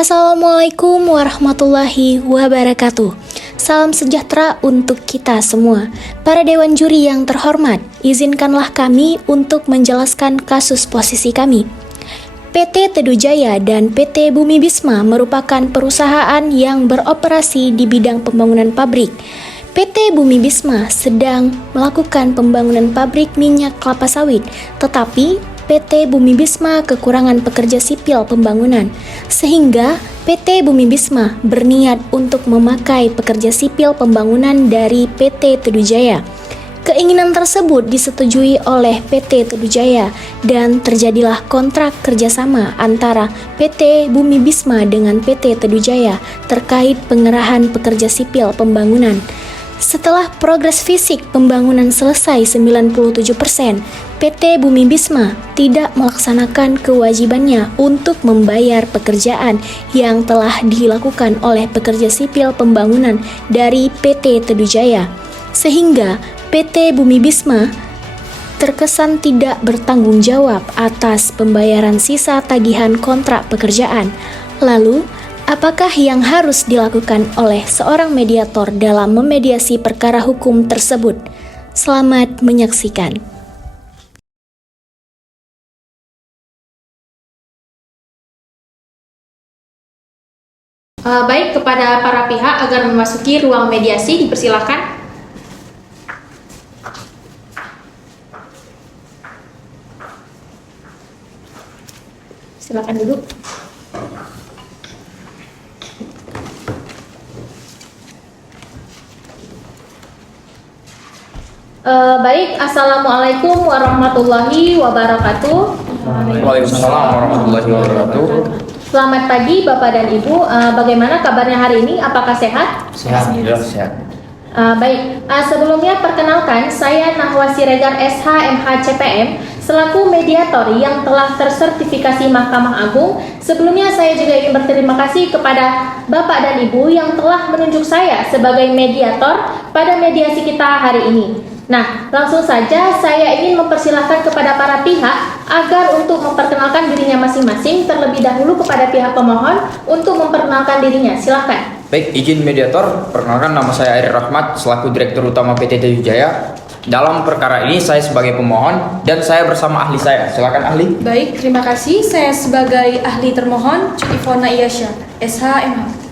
Assalamualaikum warahmatullahi wabarakatuh. Salam sejahtera untuk kita semua. Para dewan juri yang terhormat, izinkanlah kami untuk menjelaskan kasus posisi kami. PT Teduh Jaya dan PT Bumi Bisma merupakan perusahaan yang beroperasi di bidang pembangunan pabrik. PT Bumi Bisma sedang melakukan pembangunan pabrik minyak kelapa sawit, tetapi PT Bumi Bisma kekurangan pekerja sipil pembangunan, sehingga PT Bumi Bisma berniat untuk memakai pekerja sipil pembangunan dari PT Teduh Jaya. Keinginan tersebut disetujui oleh PT Teduh Jaya dan terjadilah kontrak kerjasama antara PT Bumi Bisma dengan PT Teduh Jaya terkait pengerahan pekerja sipil pembangunan. Setelah progres fisik pembangunan selesai 97%, PT Bumi Bisma tidak melaksanakan kewajibannya untuk membayar pekerjaan yang telah dilakukan oleh pekerja sipil pembangunan dari PT Teduh Jaya, sehingga PT Bumi Bisma terkesan tidak bertanggung jawab atas pembayaran sisa tagihan kontrak pekerjaan. Lalu, apakah yang harus dilakukan oleh seorang mediator dalam memediasi perkara hukum tersebut? Selamat menyaksikan. Baik, kepada para pihak agar memasuki ruang mediasi dipersilakan. Silakan duduk. Baik, Assalamualaikum warahmatullahi wabarakatuh. Waalaikumsalam warahmatullahi wabarakatuh. Selamat pagi Bapak dan Ibu, bagaimana kabarnya hari ini? Apakah sehat? Sehat, ya, sehat. Baik, sebelumnya perkenalkan saya Nahwa Siregar SH MH CPM selaku mediator yang telah tersertifikasi Mahkamah Agung. Sebelumnya saya juga ingin berterima kasih kepada Bapak dan Ibu yang telah menunjuk saya sebagai mediator pada mediasi kita hari ini. Nah, langsung saja saya ingin mempersilahkan kepada para pihak agar untuk memperkenalkan dirinya masing-masing, terlebih dahulu kepada pihak pemohon untuk memperkenalkan dirinya. Silakan. Baik, izin mediator, perkenalkan nama saya Ari Rahmat selaku Direktur Utama PT Teduh Jaya. Dalam perkara ini saya sebagai pemohon dan saya bersama ahli saya. Silakan ahli. Baik, terima kasih. Saya sebagai ahli termohon, Ivona Iyasya, SH/MH.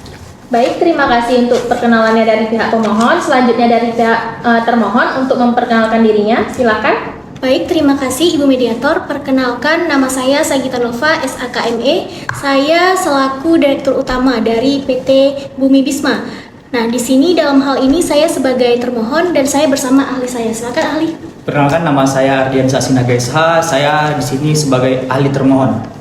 Baik, terima kasih untuk perkenalannya dari pihak pemohon. Selanjutnya dari pihak termohon untuk memperkenalkan dirinya. Silakan. Baik, terima kasih Ibu Mediator. Perkenalkan, nama saya Sagita Nova, SAKME. Saya selaku Direktur Utama dari PT Bumi Bisma. Nah, di sini dalam hal ini saya sebagai termohon dan saya bersama ahli saya. Silakan ahli. Perkenalkan, nama saya Ardian Sasinaga SH. Saya di sini sebagai ahli termohon.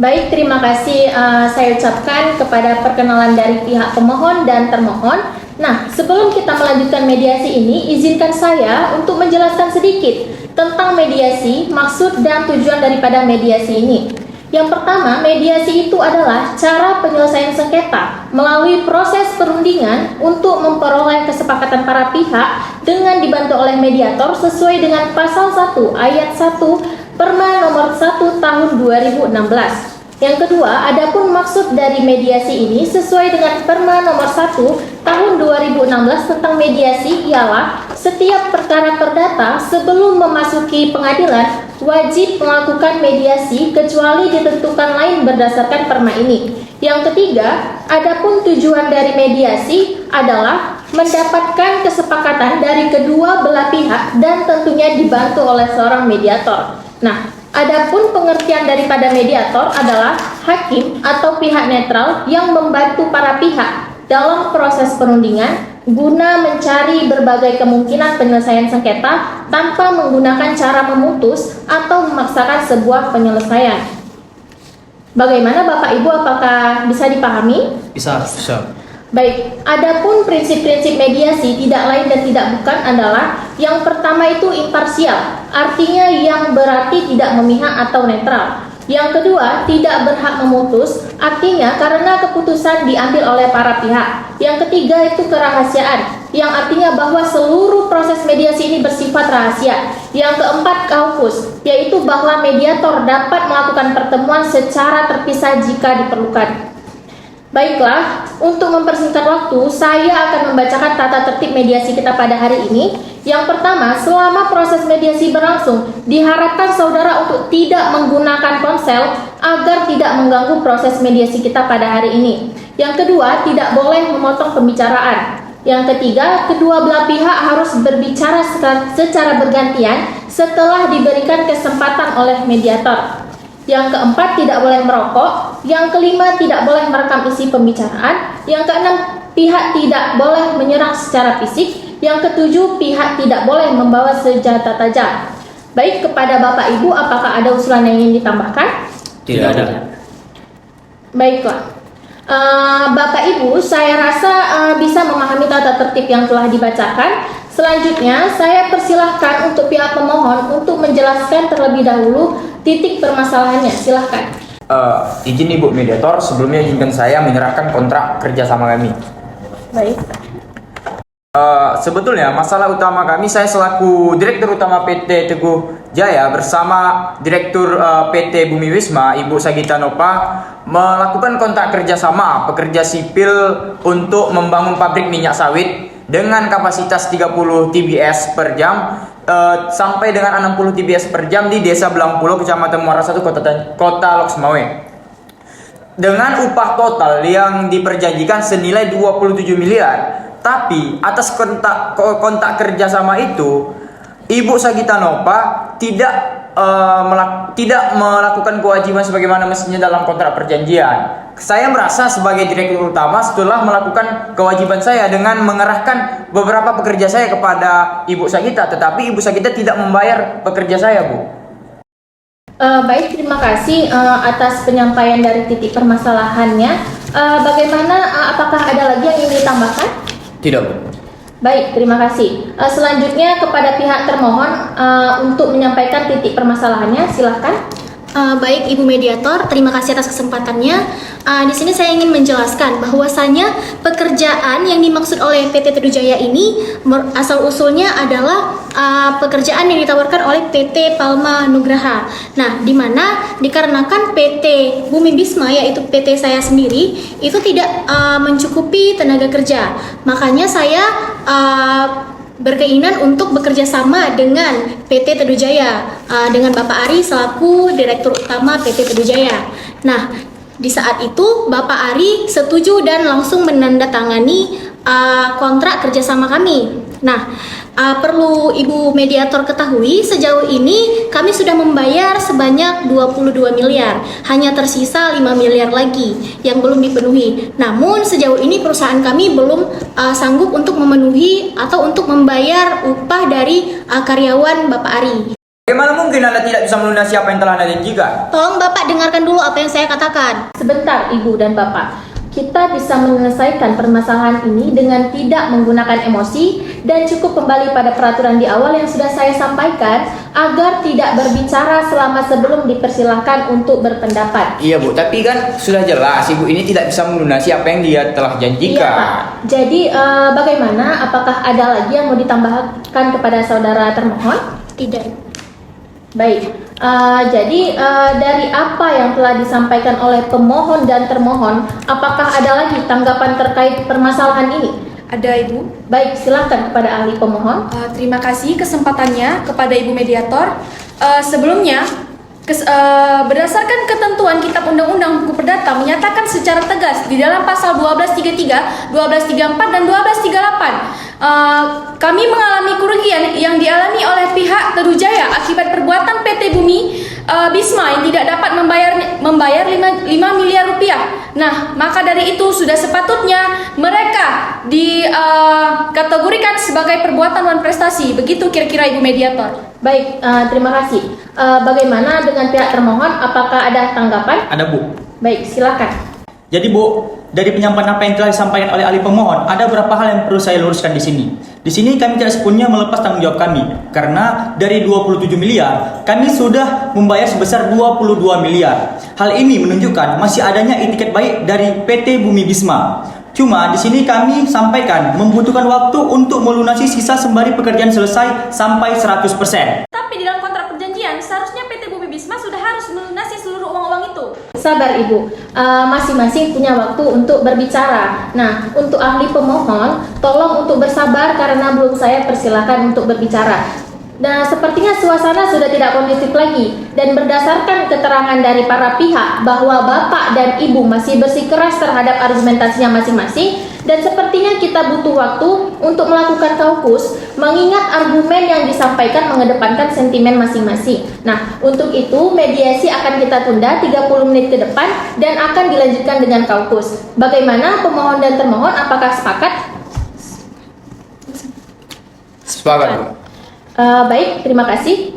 Baik, terima kasih saya ucapkan kepada perkenalan dari pihak pemohon dan termohon. Nah, sebelum kita melanjutkan mediasi ini, izinkan saya untuk menjelaskan sedikit tentang mediasi, maksud dan tujuan daripada mediasi ini. Yang pertama, mediasi itu adalah cara penyelesaian sengketa melalui proses perundingan untuk memperoleh kesepakatan para pihak dengan dibantu oleh mediator sesuai dengan pasal 1 ayat 1 Perma nomor 1 tahun 2016. Yang kedua, adapun maksud dari mediasi ini sesuai dengan Perma nomor 1 tahun 2016 tentang mediasi ialah setiap perkara perdata sebelum memasuki pengadilan wajib melakukan mediasi kecuali ditentukan lain berdasarkan Perma ini. Yang ketiga, adapun tujuan dari mediasi adalah mendapatkan kesepakatan dari kedua belah pihak dan tentunya dibantu oleh seorang mediator. Nah, adapun pengertian daripada mediator adalah hakim atau pihak netral yang membantu para pihak dalam proses perundingan guna mencari berbagai kemungkinan penyelesaian sengketa tanpa menggunakan cara memutus atau memaksakan sebuah penyelesaian. Bagaimana Bapak Ibu, apakah bisa dipahami? Bisa. Baik, adapun prinsip-prinsip mediasi tidak lain dan tidak bukan adalah yang pertama itu imparsial, artinya yang berarti tidak memihak atau netral. Yang kedua, tidak berhak memutus, artinya karena keputusan diambil oleh para pihak. Yang ketiga itu kerahasiaan, yang artinya bahwa seluruh proses mediasi ini bersifat rahasia. Yang keempat, kaukus, yaitu bahwa mediator dapat melakukan pertemuan secara terpisah jika diperlukan. Baiklah, untuk mempersingkat waktu, saya akan membacakan tata tertib mediasi kita pada hari ini. Yang pertama, selama proses mediasi berlangsung, diharapkan saudara untuk tidak menggunakan ponsel agar tidak mengganggu proses mediasi kita pada hari ini. Yang kedua, tidak boleh memotong pembicaraan. Yang ketiga, kedua belah pihak harus berbicara secara bergantian setelah diberikan kesempatan oleh mediator. Yang keempat, tidak boleh merokok. Yang kelima, tidak boleh merekam isi pembicaraan. Yang keenam, pihak tidak boleh menyerang secara fisik. Yang ketujuh, pihak tidak boleh membawa senjata tajam. Baik, kepada Bapak Ibu, apakah ada usulan yang ingin ditambahkan? Tidak ada. Baiklah. Bapak Ibu, saya rasa bisa memahami tata tertib yang telah dibacakan. Selanjutnya, saya persilahkan untuk pihak pemohon untuk menjelaskan terlebih dahulu titik permasalahannya. Silahkan. Izin Ibu Mediator, sebelumnya izinkan saya menyerahkan kontrak kerjasama kami. Baik. Sebetulnya masalah utama kami, saya selaku Direktur Utama PT Teguh Jaya bersama Direktur PT Bumi Wisma, Ibu Sagita Nova, melakukan kontrak kerjasama pekerja sipil untuk membangun pabrik minyak sawit dengan kapasitas 30 TBS per jam sampai dengan 60 TBS per jam di Desa Belangpulo, Kecamatan Muara Satu, Kota Loksmawe. Dengan upah total yang diperjanjikan senilai 27 miliar. Tapi atas kontak kerjasama itu, Ibu Sagita Nova tidak melakukan kewajiban sebagaimana mestinya dalam kontrak perjanjian. Saya merasa sebagai Direktur Utama setelah melakukan kewajiban saya dengan mengerahkan beberapa pekerja saya kepada Ibu Sagita, tetapi Ibu Sagita tidak membayar pekerja saya, Bu. Baik, terima kasih atas penyampaian dari titik permasalahannya. Bagaimana, apakah ada lagi yang ingin ditambahkan? Tidak, Bu. Baik, terima kasih. Selanjutnya kepada pihak termohon untuk menyampaikan titik permasalahannya, silahkan. Baik, Ibu Mediator, terima kasih atas kesempatannya. Di sini saya ingin menjelaskan bahwasanya pekerjaan yang dimaksud oleh PT Teguh Jaya ini asal usulnya adalah pekerjaan yang ditawarkan oleh PT Palma Nugraha. Nah, di mana dikarenakan PT Bumi Bisma, yaitu PT saya sendiri, itu tidak mencukupi tenaga kerja. Makanya saya berkeinginan untuk bekerja sama dengan PT Teguh Jaya, dengan Bapak Ari selaku Direktur Utama PT Teguh Jaya. Nah, di saat itu Bapak Ari setuju dan langsung menandatangani kontrak kerjasama kami. Nah, perlu Ibu Mediator ketahui, sejauh ini kami sudah membayar sebanyak 22 miliar. Hanya tersisa 5 miliar lagi yang belum dipenuhi. Namun sejauh ini perusahaan kami belum sanggup untuk memenuhi atau untuk membayar upah dari karyawan Bapak Ari. Bagaimana mungkin Anda tidak bisa melunasi apa yang telah Anda janjikan? Tolong Bapak dengarkan dulu apa yang saya katakan. Sebentar, Ibu dan Bapak. Kita bisa menyelesaikan permasalahan ini dengan tidak menggunakan emosi dan cukup kembali pada peraturan di awal yang sudah saya sampaikan agar tidak berbicara selama sebelum dipersilahkan untuk berpendapat. Iya, Bu, tapi kan sudah jelas Ibu ini tidak bisa melunasi apa yang dia telah janjikan. Iya, Pak. Jadi bagaimana? Apakah ada lagi yang mau ditambahkan kepada saudara termohon? Tidak. Baik, jadi dari apa yang telah disampaikan oleh pemohon dan termohon, apakah ada lagi tanggapan terkait permasalahan ini? Ada, Ibu. Baik, silakan kepada ahli pemohon. Terima kasih kesempatannya kepada Ibu Mediator. Sebelumnya, berdasarkan ketentuan Kitab Undang-Undang Hukum Perdata menyatakan secara tegas di dalam pasal 1233, 1234 dan 1238, kami mengalami kerugian yang dialami oleh pihak Teguh Jaya akibat perbuatan PT Bumi Bisma yang tidak dapat membayar 5 miliar rupiah. Nah, maka dari itu sudah sepatutnya mereka dikategorikan sebagai perbuatan non prestasi. Begitu kira-kira Ibu Mediator. Baik, terima kasih. Bagaimana dengan pihak termohon? Apakah ada tanggapan? Ada, Bu. Baik, silakan. Jadi, Bu, dari penyampaian apa yang telah disampaikan oleh ahli pemohon, ada beberapa hal yang perlu saya luruskan di sini. Di sini kami tidak sepenuhnya melepas tanggung jawab kami, karena dari 27 miliar, kami sudah membayar sebesar 22 miliar. Hal ini menunjukkan masih adanya itikat baik dari PT Bumi Bisma. Cuma di sini kami sampaikan membutuhkan waktu untuk melunasi sisa sembari pekerjaan selesai sampai 100%. Tapi di dalam kontrak perjanjian, seharusnya PT Bumi Bisma sudah harus melunasi seluruh uang-uang itu. sabar Ibu. Masing-masing punya waktu untuk berbicara. Nah, untuk ahli pemohon, tolong untuk bersabar karena belum saya persilakan untuk berbicara. Nah, sepertinya suasana sudah tidak kondusif lagi dan berdasarkan keterangan dari para pihak bahwa Bapak dan Ibu masih bersikeras terhadap argumentasinya masing-masing dan sepertinya kita butuh waktu untuk melakukan kaukus mengingat argumen yang disampaikan mengedepankan sentimen masing-masing. Nah, untuk itu mediasi akan kita tunda 30 menit ke depan dan akan dilanjutkan dengan kaukus. Bagaimana pemohon dan termohon, apakah sepakat? Sepakat, Bu. Baik, terima kasih.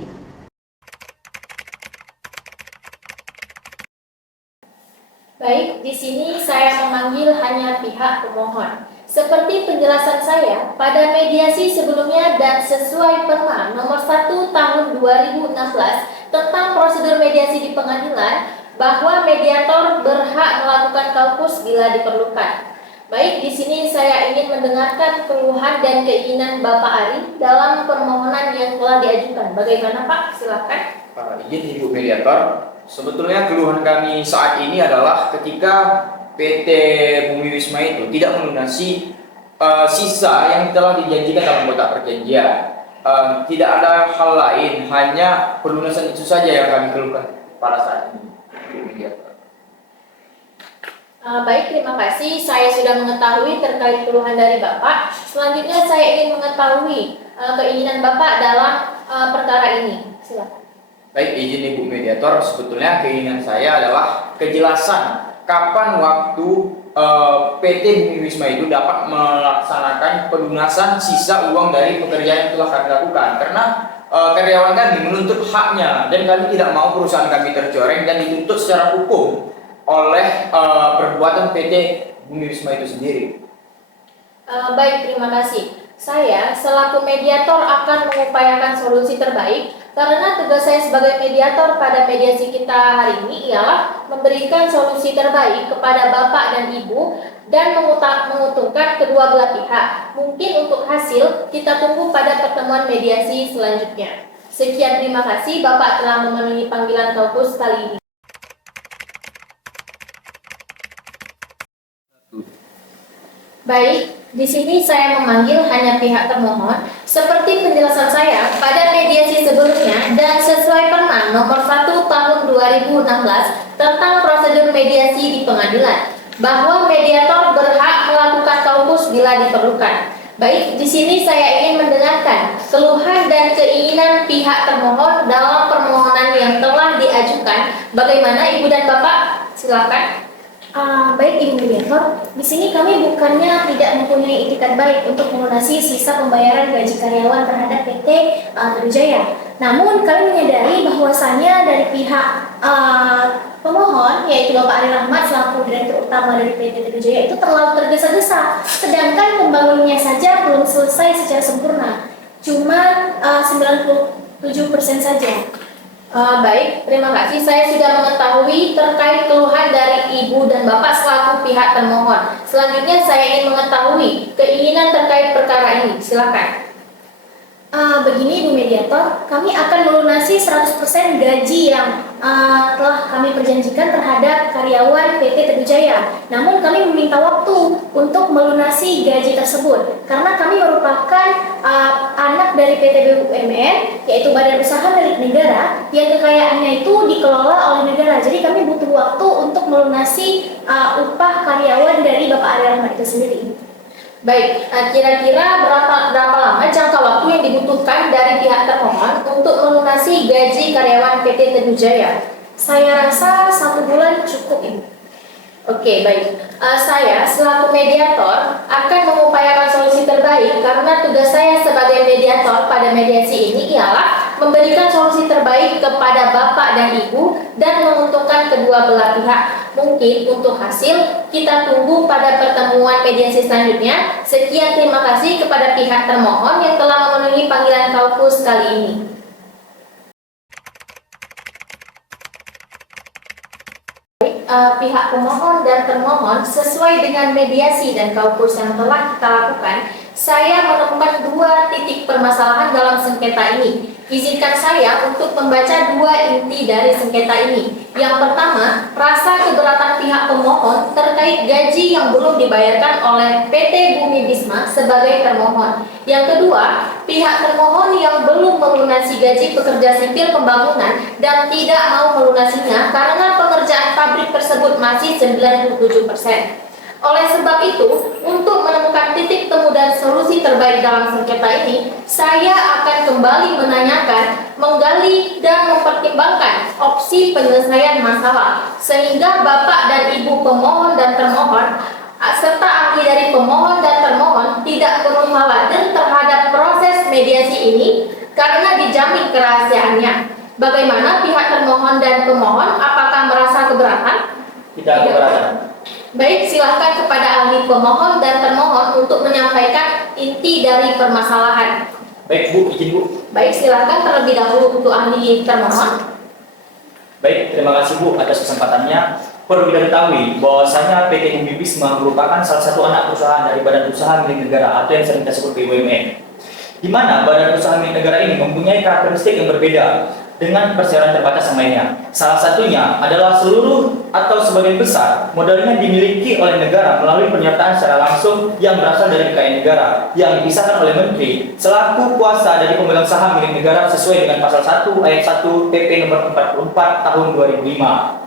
Baik, di sini saya memanggil hanya pihak pemohon. Seperti penjelasan saya pada mediasi sebelumnya dan sesuai Perma nomor 1 tahun 2016 tentang prosedur mediasi di pengadilan, bahwa mediator berhak melakukan kaukus bila diperlukan. Baik, di sini saya ingin mendengarkan keluhan dan keinginan Bapak Ari dalam permohonan yang telah diajukan. Bagaimana Pak? Silakan. Izin Ibu Mediator, sebetulnya keluhan kami saat ini adalah ketika PT Bumi Wisma itu tidak melunasi sisa yang telah dijanjikan dalam kotak perjanjian. Tidak ada hal lain, hanya pelunasan itu saja yang kami keluhkan pada saat ini, Ibu Mediator. Baik, terima kasih. Saya sudah mengetahui terkait keluhan dari Bapak. Selanjutnya saya ingin mengetahui keinginan Bapak dalam perkara ini. Silakan. Baik, izin Ibu Mediator, sebetulnya keinginan saya adalah kejelasan kapan waktu PT Bumi Wisma itu dapat melaksanakan pelunasan sisa uang dari pekerjaan yang telah kami lakukan. Karena karyawan kami menuntut haknya dan kami tidak mau perusahaan kami tercoreng dan dituntut secara hukum oleh perbuatan PT Bumi Wisma itu sendiri. Baik, terima kasih. Saya selaku mediator akan mengupayakan solusi terbaik karena tugas saya sebagai mediator pada mediasi kita hari ini ialah memberikan solusi terbaik kepada Bapak dan Ibu dan menguntungkan kedua belah pihak. Mungkin untuk hasil kita tunggu pada pertemuan mediasi selanjutnya. Sekian, terima kasih Bapak telah memenuhi panggilan kaukus kali ini. Baik, di sini saya memanggil hanya pihak termohon. Seperti penjelasan saya pada mediasi sebelumnya dan sesuai Perma nomor 1 tahun 2016 tentang prosedur mediasi di pengadilan, bahwa mediator berhak melakukan kaukus bila diperlukan. Baik, di sini saya ingin mendengarkan keluhan dan keinginan pihak termohon dalam permohonan yang telah diajukan. Bagaimana Ibu dan Bapak? Silakan. Baik Ibu Mediator, di sini kami bukannya tidak mempunyai itikat baik untuk melunasi sisa pembayaran gaji karyawan terhadap PT Teguh Jaya. Namun kami menyadari bahwasannya dari pihak pemohon, yaitu Bapak Ari Rahmat selaku Direktur Utama dari PT Teguh Jaya itu terlalu tergesa-gesa, sedangkan pembangunannya saja belum selesai secara sempurna, cuma 97% saja. Baik, terima kasih. Saya sudah mengetahui terkait keluhan dari Ibu dan Bapak selaku pihak termohon. Selanjutnya saya ingin mengetahui keinginan terkait perkara ini. Silakan. Begini Ibu Mediator, kami akan melunasi 100% gaji yang telah kami perjanjikan terhadap karyawan PT Teguh Jaya. Namun kami meminta waktu untuk melunasi gaji tersebut karena kami merupakan anak dari PT BUMN, yaitu Badan Usaha Milik Negara yang kekayaannya itu dikelola oleh negara. Jadi kami butuh waktu untuk melunasi upah karyawan dari Bapak Ari Rahmat itu sendiri. Baik, kira-kira berapa lama jangka waktu yang dibutuhkan dari pihak termohon untuk melunasi gaji karyawan PT Teguh Jaya? Saya rasa 1 bulan cukup, Ibu. Oke, baik. Saya selaku mediator akan mengupayakan solusi terbaik karena tugas saya sebagai mediator pada mediasi ini ialah memberikan solusi terbaik kepada Bapak dan Ibu dan menguntungkan kedua belah pihak. Mungkin untuk hasil kita tunggu pada pertemuan mediasi selanjutnya. Sekian, terima kasih kepada pihak termohon yang telah memenuhi panggilan kaukus kali ini. Pihak pemohon dan termohon sesuai dengan mediasi dan kaukus yang telah kita lakukan, saya menemukan 2 titik permasalahan dalam sengketa ini. Izinkan saya untuk membaca 2 inti dari sengketa ini. Yang pertama, rasa keberatan pihak pemohon terkait gaji yang belum dibayarkan oleh PT Bumi Bisma sebagai termohon. Yang kedua, pihak termohon yang belum melunasi gaji pekerja sipil pembangunan dan tidak mau melunasinya karena pengerjaan pabrik tersebut masih 97%. Oleh sebab itu, untuk menemukan titik temu dan solusi terbaik dalam sengketa ini, saya akan kembali menanyakan, menggali, dan mempertimbangkan opsi penyelesaian masalah, sehingga Bapak dan Ibu pemohon dan termohon, serta ahli dari pemohon dan termohon tidak perlu khawatir terhadap proses mediasi ini karena dijamin kerahasiaannya. Bagaimana pihak termohon dan pemohon? Apakah merasa keberatan? Tidak keberatan. Baik, silahkan kepada ahli pemohon dan termohon untuk menyampaikan inti dari permasalahan. Baik Bu, izin Bu. Baik, silahkan terlebih dahulu untuk ahli termohon. Baik, terima kasih Bu atas kesempatannya. Perlu diketahui bahwasanya PT Bumi Bisma merupakan salah satu anak perusahaan dari Badan Usaha Milik Negara atau yang sering kita sebut BUMN. Di mana Badan Usaha Milik Negara ini mempunyai karakteristik yang berbeda dengan perseroan terbatas yang lainnya. Salah satunya adalah seluruh atau sebagian besar modalnya dimiliki oleh negara melalui penyertaan secara langsung yang berasal dari kekayaan negara yang dipisahkan oleh Menteri selaku kuasa dari pemegang saham milik negara sesuai dengan pasal 1 ayat 1 PP nomor 44 tahun 2005.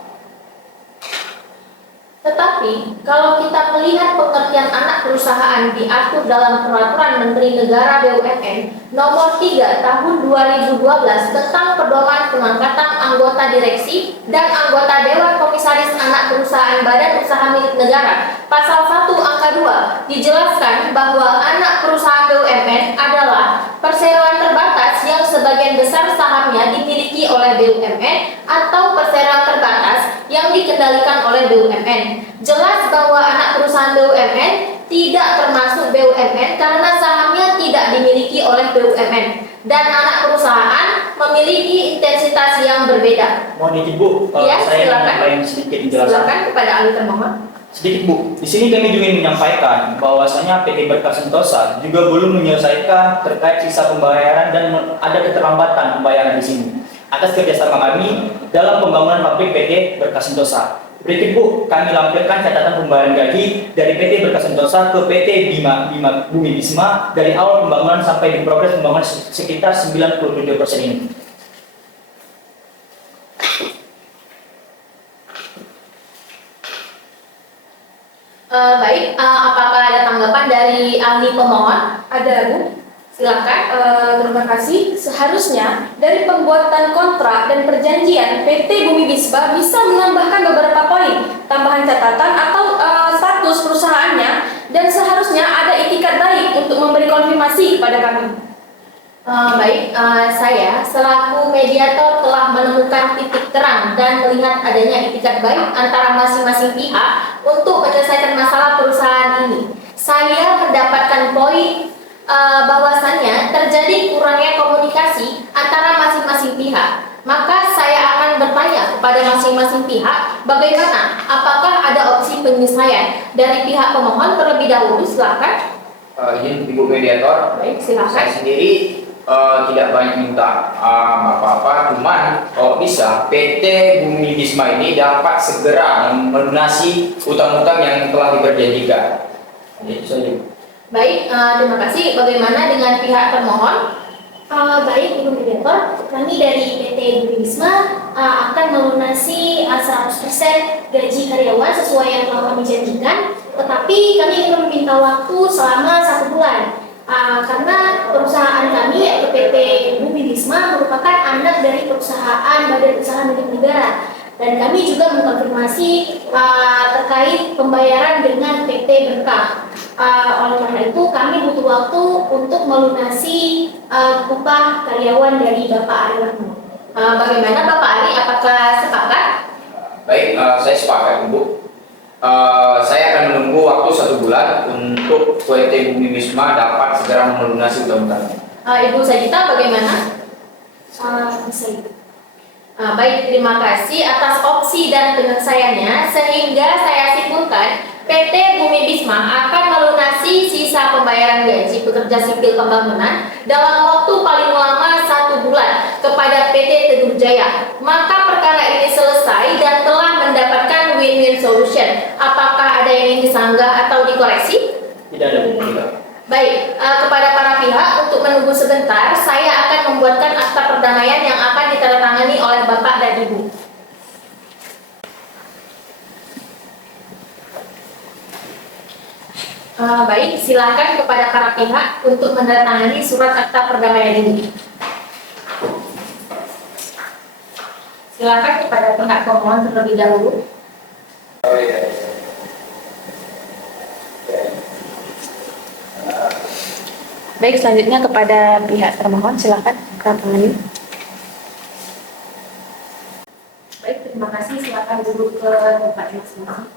Tetapi, kalau kita melihat pengertian anak perusahaan diatur dalam Peraturan Menteri Negara BUMN Nomor 3 Tahun 2012 tentang pedoman pengangkatan anggota direksi dan anggota Dewan Komisaris Anak Perusahaan Badan Usaha Milik Negara, Pasal 1 Angka 2, dijelaskan bahwa anak perusahaan BUMN adalah perseroan terbatas yang sebagian besar sahamnya dimiliki oleh BUMN atau perseroan terbatas yang dikendalikan oleh BUMN. Jelas bahwa anak perusahaan BUMN tidak termasuk BUMN karena sahamnya tidak dimiliki oleh BUMN dan anak perusahaan memiliki intensitas yang berbeda. Mohon izin Bu, Ya, saya silakan. menyampaikan sedikit penjelasan. Silakan kepada ahli termohon. Sedikit Bu, di sini kami juga ingin menyampaikan bahwasanya PT Berkah Sentosa juga belum menyelesaikan terkait sisa pembayaran dan ada keterlambatan pembayaran di sini atas kerjasama kami dalam pembangunan pabrik PT Berkah Sentosa. Berikut Bu, kami lampirkan catatan pembayaran gaji dari PT Berkah Sentosa ke PT Bumi Bisma dari awal pembangunan sampai di progres pembangunan sekitar 97% ini. Baik, apakah ada tanggapan dari ahli pemohon? Ada Bu. Silakan. Terima kasih. Seharusnya dari pembuatan kontrak dan perjanjian PT Bumi Bisma bisa menambahkan beberapa poin tambahan catatan atau status perusahaannya dan seharusnya ada itikat baik untuk memberi konfirmasi kepada kami. Baik, saya selaku mediator telah menemukan titik terang dan melihat adanya itikat baik antara masing-masing pihak untuk menyelesaikan masalah perusahaan ini. Saya mendapatkan poin bahwasannya terjadi kurangnya komunikasi antara masing-masing pihak. Maka saya akan bertanya kepada masing-masing pihak bagaimana, apakah ada opsi penyelesaian dari pihak pemohon terlebih dahulu. Silakan. Izin Ibu Mediator, Baik, silakan. saya sendiri tidak banyak minta apa-apa, cuman kalau bisa PT Bumi Bisma ini dapat segera melunasi utang-utang yang telah diperjanjikan. Jadi saja. Baik, terima kasih. Bagaimana dengan pihak termohon? Baik, Ibu Mediator, kami dari PT Bumi Bisma akan melunasi 100% gaji karyawan sesuai yang telah kami janjikan, tetapi kami ingin meminta waktu selama 1 bulan. Karena perusahaan kami yaitu PT Bumi Bisma merupakan anak dari perusahaan Badan Usaha Milik Negara. Dan kami juga mengkonfirmasi terkait pembayaran dengan PT Berkah. Oleh karena itu kami butuh waktu untuk melunasi upah karyawan dari Bapak Ari Rahman. Bagaimana Bapak Ari? Apakah sepakat? Baik, saya sepakat Bu. Saya akan menunggu waktu 1 bulan untuk PT Bumi Bisma dapat segera melunasi utang-utangnya. Ibu Sajita bagaimana? Bisa Ibu. Baik, terima kasih atas opsi dan penyelesaiannya, sehingga saya simpulkan PT Bumi Bisma akan melunasi sisa pembayaran gaji pekerja sipil pembangunan dalam waktu paling lama 1 1 bulan kepada PT Teguh Jaya. Maka perkara ini selesai dan telah mendapatkan win-win solution. Apakah ada yang ingin disanggah atau dikoreksi? Tidak ada, Bu. Baik, kepada para pihak untuk menunggu sebentar, saya akan membuatkan akta perdamaian yang akan ditandatangani oleh Bapak dan Ibu. Baik, silakan kepada para pihak untuk menandatangani surat akta perdamaian ini. Silakan kepada pihak pemohon terlebih dahulu. Baik, selanjutnya kepada pihak termohon, silakan tangani. Baik, terima kasih. Silakan duduk ke tempatnya masing-masing.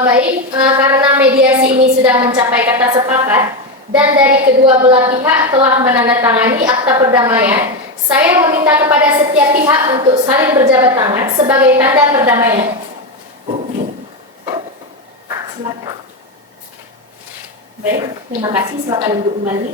Baik, karena mediasi ini sudah mencapai kata sepakat dan dari kedua belah pihak telah menandatangani akta perdamaian, saya meminta kepada setiap pihak untuk saling berjabat tangan sebagai tanda perdamaian. Silakan. Baik, terima kasih. Silakan duduk kembali.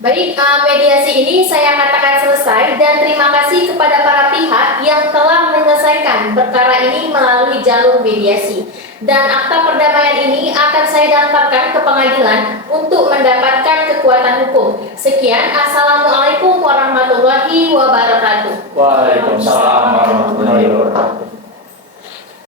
Baik, mediasi ini saya katakan selesai dan terima kasih kepada para pihak yang telah menyelesaikan perkara ini melalui jalur mediasi. Dan akta perdamaian ini akan saya daftarkan ke pengadilan untuk mendapatkan kekuatan hukum. Sekian, Assalamualaikum warahmatullahi wabarakatuh. Waalaikumsalam warahmatullahi wabarakatuh.